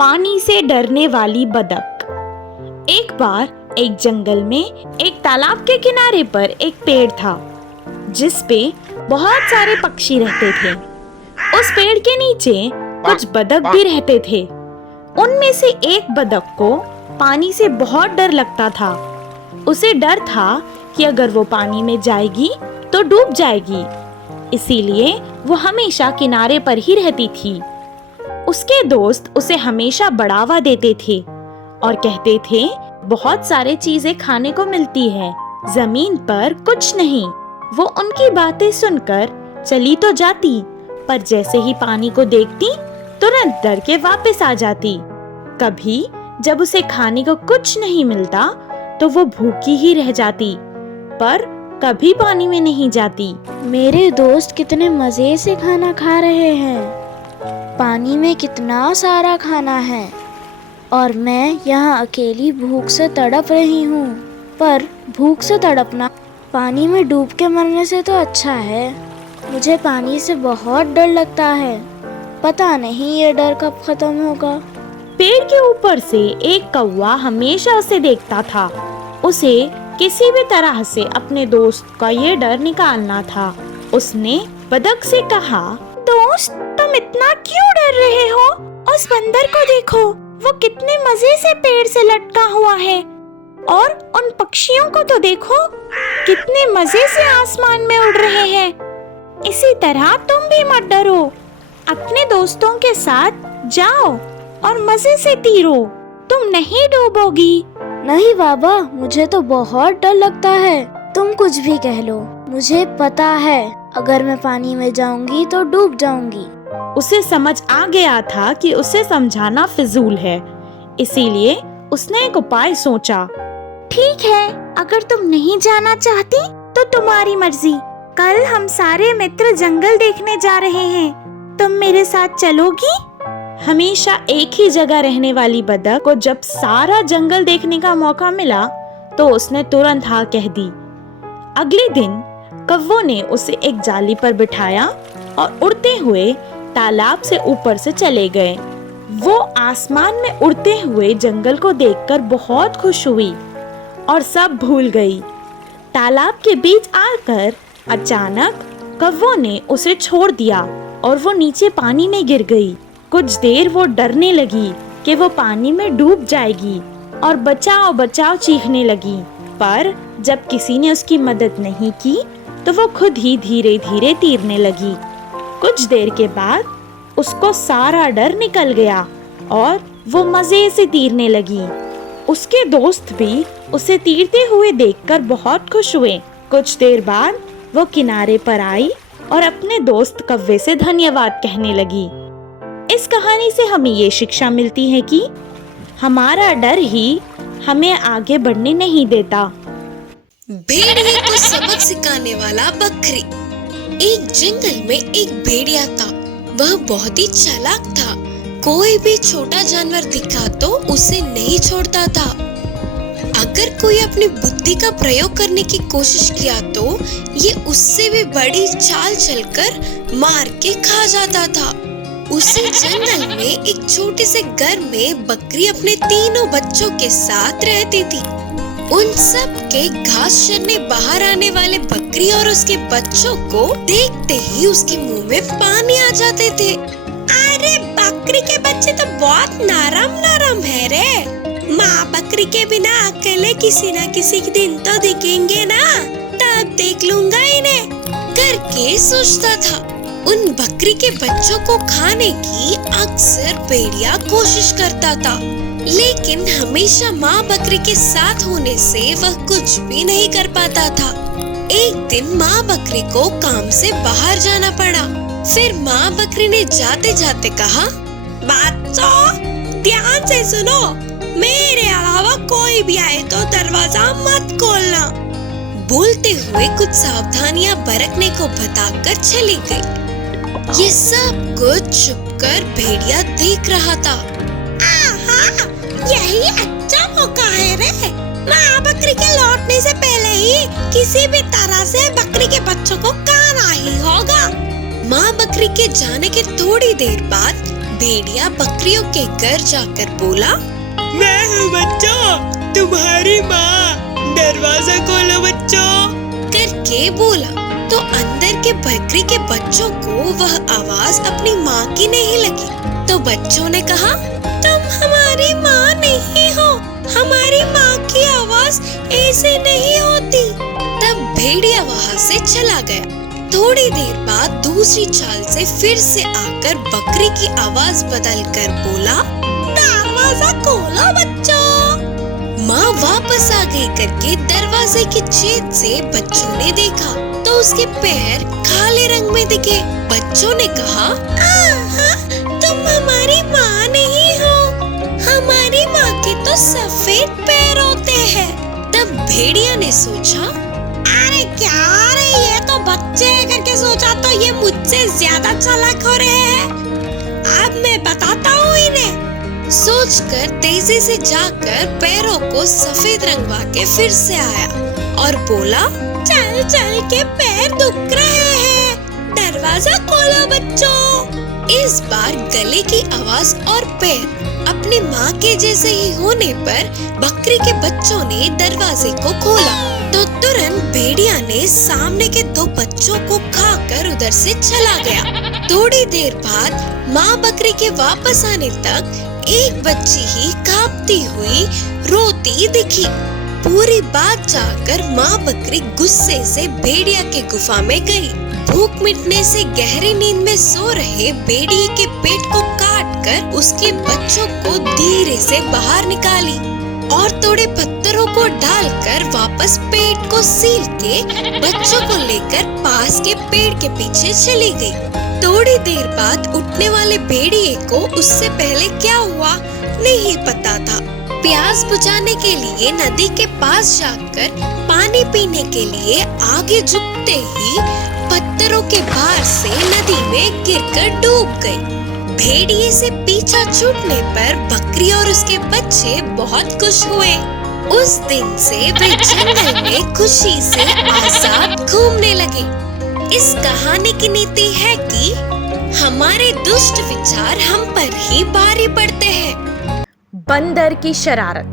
पानी से डरने वाली बतख। एक बार एक जंगल में एक तालाब के किनारे पर एक पेड़ था जिस पे बहुत सारे पक्षी रहते थे। उस पेड़ के नीचे कुछ बतख भी रहते थे। उनमें से एक बतख को पानी से बहुत डर लगता था। उसे डर था कि अगर वो पानी में जाएगी तो डूब जाएगी, इसीलिए वो हमेशा किनारे पर ही रहती थी। उसके दोस्त उसे हमेशा बढ़ावा देते थे और कहते थे, बहुत सारे चीजें खाने को मिलती है, जमीन पर कुछ नहीं। वो उनकी बातें सुनकर चली तो जाती, पर जैसे ही पानी को देखती तुरंत डर के वापस आ जाती। कभी जब उसे खाने को कुछ नहीं मिलता तो वो भूखी ही रह जाती, पर कभी पानी में नहीं जाती। मेरे दोस्त कितने मजे से खाना खा रहे हैं। पानी में कितना सारा खाना है और मैं यहाँ अकेली भूख से तड़प रही हूँ। पर भूख से तड़पना पानी में डूब के मरने से तो अच्छा है। मुझे पानी से बहुत डर लगता है, पता नहीं ये डर कब खत्म होगा। पेड़ के ऊपर से एक कौवा हमेशा उसे देखता था। उसे किसी भी तरह से अपने दोस्त का ये डर निकालना था। उसने बतख से कहा, दोस्त तुम इतना क्यों डर रहे हो? उस बंदर को देखो, वो कितने मजे से पेड़ से लटका हुआ है। और उन पक्षियों को तो देखो, कितने मजे से आसमान में उड़ रहे हैं। इसी तरह तुम भी मत डरो, अपने दोस्तों के साथ जाओ और मजे से तैरो, तुम नहीं डूबोगी। नहीं बाबा, मुझे तो बहुत डर लगता है। तुम कुछ भी कह लो, मुझे पता है अगर मैं पानी में जाऊंगी तो डूब जाऊंगी। उसे समझ आ गया था कि उसे समझाना फिजूल है, इसीलिए उसने एक उपाय सोचा। ठीक है, अगर तुम नहीं जाना चाहती तो तुम्हारी मर्जी। कल हम सारे मित्र जंगल देखने जा रहे हैं, तुम मेरे साथ चलोगी? हमेशा एक ही जगह रहने वाली बतख को जब सारा जंगल देखने का मौका मिला तो उसने तुरंत हाँ कह दी। अगले दिन कौवे ने उसे एक जाली पर बिठाया और उड़ते हुए तालाब से ऊपर से चले गए। वो आसमान में उड़ते हुए जंगल को देखकर बहुत खुश हुई और सब भूल गई। तालाब के बीच आकर अचानक कौवे ने उसे छोड़ दिया और वो नीचे पानी में गिर गई। कुछ देर वो डरने लगी कि वो पानी में डूब जाएगी और बचाओ बचाओ चीखने लगी, पर जब किसी ने उसकी मदद नहीं की तो वो खुद ही धीरे धीरे तैरने लगी। कुछ देर के बाद उसको सारा डर निकल गया और वो मजे से तैरने लगी। उसके दोस्त भी उसे तैरते हुए देखकर बहुत खुश हुए। कुछ देर बाद वो किनारे पर आई और अपने दोस्त कौवे से धन्यवाद कहने लगी। इस कहानी से हमें ये शिक्षा मिलती है कि हमारा डर ही हमें आगे बढ़ने नहीं देता। भेड़िए को सबक सिखाने वाला बकरी। एक जंगल में एक भेड़िया था। वह बहुत ही चालाक था। कोई भी छोटा जानवर दिखा तो उसे नहीं छोड़ता था। अगर कोई अपनी बुद्धि का प्रयोग करने की कोशिश किया तो ये उससे भी बड़ी चाल चलकर मार के खा जाता था। उसी जंगल में एक छोटे से घर में बकरी अपने तीनों बच्चों के साथ रहती थी। उन सब के घास चरने बाहर आने वाले बकरी और उसके बच्चों को देखते ही उसके मुंह में पानी आ जाते थे। अरे बकरी के बच्चे तो बहुत नरम नरम है रे। माँ बकरी के बिना अकेले किसी न किसी दिन तो दिखेंगे ना, तब देख लूंगा इन्हें करके सोचता था। उन बकरी के बच्चों को खाने की अक्सर भेड़िया कोशिश करता था, लेकिन हमेशा माँ बकरी के साथ होने से वह कुछ भी नहीं कर पाता था। एक दिन माँ बकरी को काम से बाहर जाना पड़ा। फिर माँ बकरी ने जाते जाते कहा, बच्चों ध्यान से सुनो, मेरे अलावा कोई भी आए तो दरवाजा मत खोलना। बोलते हुए कुछ सावधानियां बरतने को बताकर चली गई। ये सब कुछ छुपकर भेड़िया देख रहा था। आहा, यही अच्छा मौका है रे। माँ बकरी के लौटने से पहले ही किसी भी तरह से बकरी के बच्चों को खाना ही होगा। माँ बकरी के जाने के थोड़ी देर बाद भेड़िया बकरियों के घर जाकर बोला, मैं हूँ बच्चों, तुम्हारी माँ, दरवाजा खोलो बच्चों करके बोला। तो अंदर के बकरी के बच्चों को वह आवाज अपनी माँ की नहीं लगी। तो बच्चों ने कहा, तुम हमारी माँ नहीं हो, हमारी माँ की आवाज ऐसे नहीं होती। तब भेड़िया वहाँ से चला गया। थोड़ी देर बाद दूसरी चाल से फिर से आकर बकरी की आवाज बदलकर बोला, दरवाजा खोलो बच्चों। माँ वापस आ गई करके दरवाजे के छेद से बच्चों ने देखा तो उसके पैर काले रंग में दिखे। बच्चों ने कहा, तुम हमारी माँ नहीं हो, हमारी माँ के तो सफेद पैर होते हैं। तब भेड़िया ने सोचा, अरे क्या रे, ये तो बच्चे हैं करके सोचा तो ये मुझसे ज्यादा चालाक हो रहे हैं। अब मैं बताता हूँ इन्हें। सोचकर तेजी से जाकर पैरों को सफेद रंगवा के फिर से आया और बोला, चल चल के पैर दुख रहे हैं, दरवाजा खोलो बच्चों। इस बार गले की आवाज और पैर अपनी माँ के जैसे ही होने पर बकरी के बच्चों ने दरवाजे को खोला। तो तुरंत भेड़िया ने सामने के दो बच्चों को खाकर उधर से चला गया। थोड़ी देर बाद माँ बकरी के वापस आने तक एक बच्ची ही कांपती हुई रोती दिखी। पूरी बात जानकर माँ बकरी गुस्से से भेड़िया के गुफा में गई। भूख मिटने से गहरी नींद में सो रहे भेड़िए के पेट को काटकर उसके बच्चों को धीरे से बाहर निकाली और थोड़े पत्थरों को डालकर वापस पेट को सील के बच्चों को लेकर पास के पेड़ के पीछे चली गई। थोड़ी देर बाद उठने वाले भेड़िए को उससे पहले क्या हुआ नहीं पता था। प्यास बुझाने के लिए नदी के पास जाकर पानी पीने के लिए आगे झुकते ही पत्थरों के भार से नदी में गिरकर डूब गई। भेड़िए से पीछा छूटने पर बकरी और उसके बच्चे बहुत खुश हुए। उस दिन से वे जंगल में खुशी से आजाद घूमने लगे। इस कहानी की नीति है कि हमारे दुष्ट विचार हम पर ही भारी पड़ते हैं। बंदर की शरारत।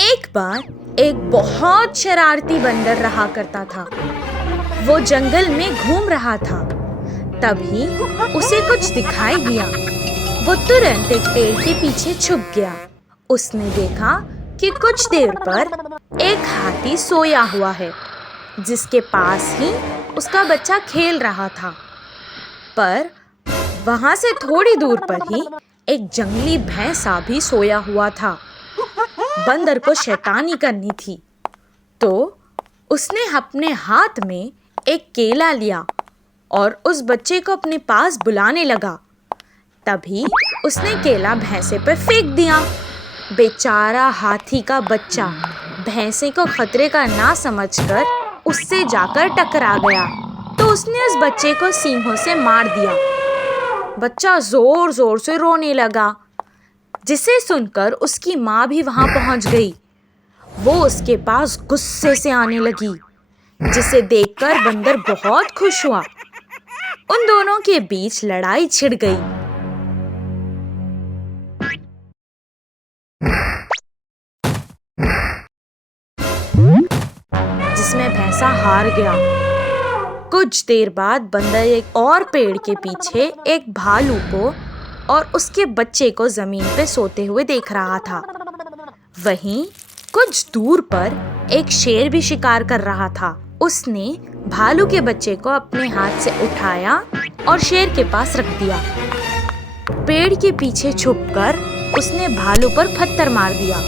एक बार एक बहुत शरारती बंदर रहा करता था। वो जंगल में घूम रहा था, तभी उसे कुछ दिखाई दिया। वो तुरंत एक पेड़ के पीछे छुप गया। उसने देखा कि कुछ देर पर एक हाथी सोया हुआ है, जिसके पास ही उसका बच्चा खेल रहा था। पर वहां से थोड़ी दूर पर ही एक जंगली भैंसा भी सोया हुआ था। बंदर को शैतानी करनी थी, तो उसने अपने हाथ में एक केला लिया और उस बच्चे को अपने पास बुलाने लगा। तभी उसने केला भैंसे पर फेंक दिया। बेचारा हाथी का बच्चा भैंसे को खतरे का ना समझकर उससे जाकर टकरा गया, तो उसने उस बच्चे को सींगों से मार दिया। बच्चा जोर जोर से रोने लगा, जिसे सुनकर उसकी माँ भी वहां पहुंच गई। वो उसके पास गुस्से से आने लगी, जिसे देखकर बंदर बहुत खुश हुआ। उन दोनों के बीच लड़ाई छिड़ गई। जिसमें भैंसा हार गया। कुछ देर बाद बंदर एक और पेड़ के पीछे एक भालू को और उसके बच्चे को जमीन पे सोते हुए देख रहा था। वहीं कुछ दूर पर एक शेर भी शिकार कर रहा था। उसने भालू के बच्चे को अपने हाथ से उठाया और शेर के पास रख दिया। पेड़ के पीछे छुपकर उसने भालू पर पत्थर मार दिया,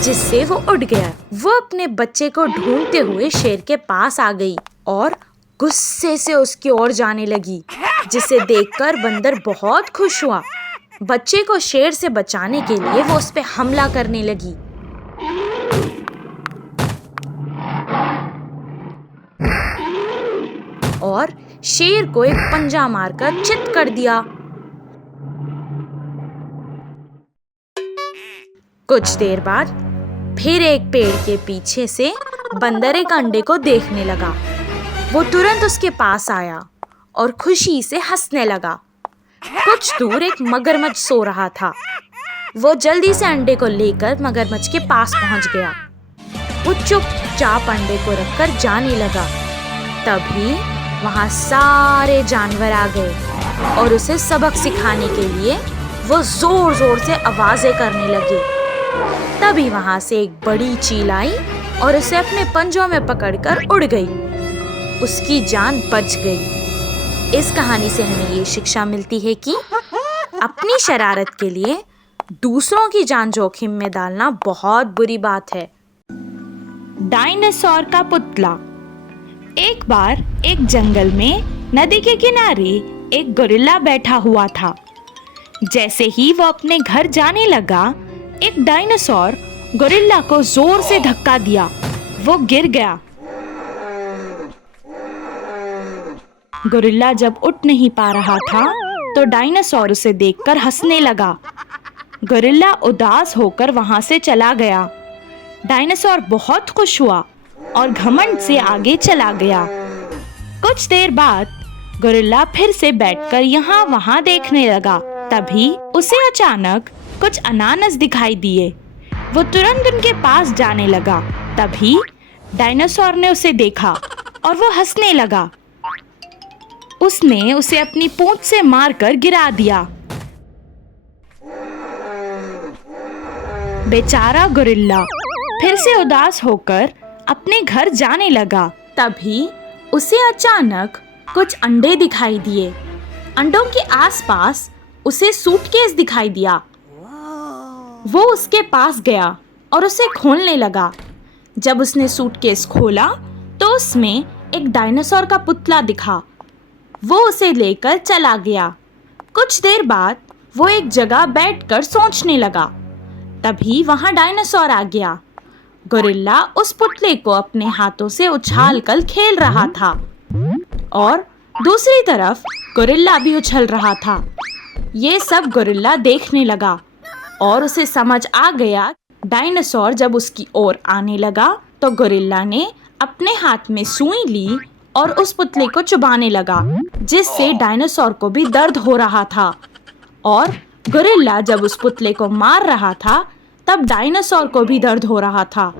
जिससे वो उड़ गया। वो अपने बच्चे को ढूंढते हुए शेर के पास आ गई और गुस्से से उसकी ओर जाने लगी, जिसे देखकर बंदर बहुत खुश हुआ। बच्चे को शेर से बचाने के लिए वो उस पे हमला करने लगी। और शेर को एक पंजा मारकर चित कर दिया। कुछ देर बाद फिर एक पेड़ के पीछे से बंदर एक अंडे को देखने लगा। वो तुरंत उसके पास आया और खुशी से हंसने लगा। कुछ दूर एक मगरमच्छ सो रहा था। वो जल्दी से अंडे को लेकर मगरमच्छ के पास पहुंच गया। वो चुपचाप अंडे को रखकर जाने लगा। तभी वहां सारे जानवर आ गए और उसे सबक सिखाने के लिए वो जोर जोर से आवाजें करने लगे। तभी वहां से एक बड़ी चील आई और उसे अपने पंजों में पकड़कर उड़ गई। उसकी जान बच गई। इस कहानी से हमें ये शिक्षा मिलती है कि अपनी शरारत के लिए दूसरों की जान जोखिम में डालना बहुत बुरी बात है। डायनासोर का पुतला। एक बार एक जंगल में नदी के किनारे एक गोरिल्ला बैठा हुआ था। जैसे ही वो अपने घर जाने लगा, एक डायनासोर गोरिल्ला को जोर से धक्का दिया। वो गिर गया। गोरिल्ला जब उठ नहीं पा रहा था तो डायनासोर उसे देखकर हंसने लगा। गोरिल्ला उदास होकर वहां से चला गया। डायनासोर बहुत खुश हुआ और घमंड से आगे चला गया। कुछ देर बाद गोरिल्ला फिर से बैठकर यहाँ वहां देखने लगा। तभी उसे अचानक कुछ अनानास दिखाई दिए। वो तुरंत उनके पास जाने लगा। तभी डायनासोर ने उसे देखा और वो हंसने लगा। उसने उसे अपनी पूंछ से मारकर गिरा दिया। बेचारा गोरिल्ला फिर से उदास होकर अपने घर जाने लगा। तभी उसे अचानक कुछ अंडे दिखाई दिए। अंडों के आसपास उसे सूटकेस दिखाई दिया। वो उसके पास गया और उसे खोलने लगा। जब उसने सूटकेस खोला तो उसमें एक डायनासोर का पुतला दिखा। वो उसे लेकर चला गया। कुछ देर बाद वो एक जगह बैठकर सोचने लगा। तभी वहां डायनासोर आ गया। गोरिल्ला उस पुतले को अपने हाथों से उछालकर खेल रहा था और दूसरी तरफ गोरिल्ला भी उछल रहा था। ये सब गोरिल्ला देखने लगा और उसे समझ आ गया। डायनासोर जब उसकी ओर आने लगा तो गोरिल्ला ने अपने हाथ में सुई ली और उस पुतले को चुबाने लगा, जिससे डायनासोर को भी दर्द हो रहा था। और गोरिल्ला जब उस पुतले को मार रहा था तब डायनासोर को भी दर्द हो रहा था।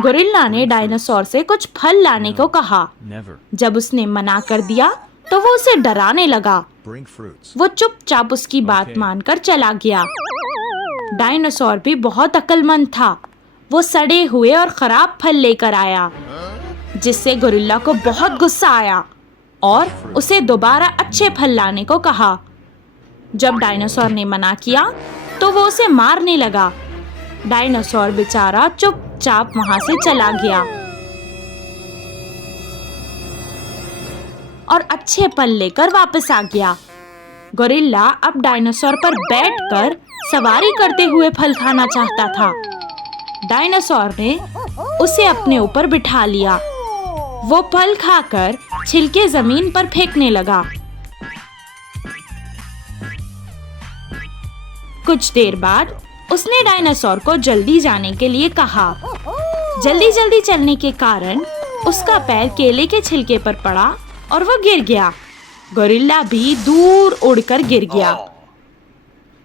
गोरिल्ला ने डायनासोर से कुछ फल लाने को कहा। जब उसने मना कर दिया तो वो उसे डराने लगा। वो चुपचाप उसकी बात मानकर चला गया। डायनासोर भी बहुत अक्लमंद था। वो सड़े हुए और खराब फल लेकर आया, जिससे गोरिल्ला को बहुत गुस्सा आया और उसे दोबारा अच्छे फल लाने को कहा। जब डायनासोर ने मना किया तो वो उसे मारने लगा। डायनासोर बेचारा चुपचाप वहां से चला गया और अच्छे फल लेकर वापस आ गया। गोरिल्ला अब डायनासोर पर बैठकर सवारी करते हुए फल खाना चाहता था। डायनासोर ने उसे अपने ऊपर बिठा लिया। वो फल खाकर छिलके जमीन पर फेंकने लगा। कुछ देर बाद उसने डायनासोर को जल्दी जाने के लिए कहा। जल्दी जल्दी चलने के कारण उसका पैर केले के छिलके पर पड़ा और वो गिर गया। गोरिल्ला भी दूर उड़कर गिर गया।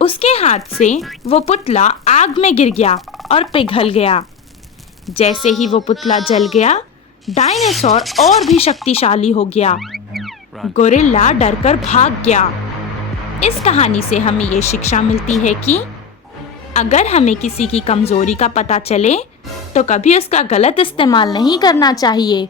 उसके हाथ से वो पुतला आग में गिर गया और पिघल गया। जैसे ही वो पुतला जल गया, डायनासोर और भी शक्तिशाली हो गया। गोरिल्ला डरकर भाग गया। इस कहानी से हमें ये शिक्षा मिलती है कि अगर हमें किसी की कमजोरी का पता चले तो कभी उसका गलत इस्तेमाल नहीं करना चाहिए।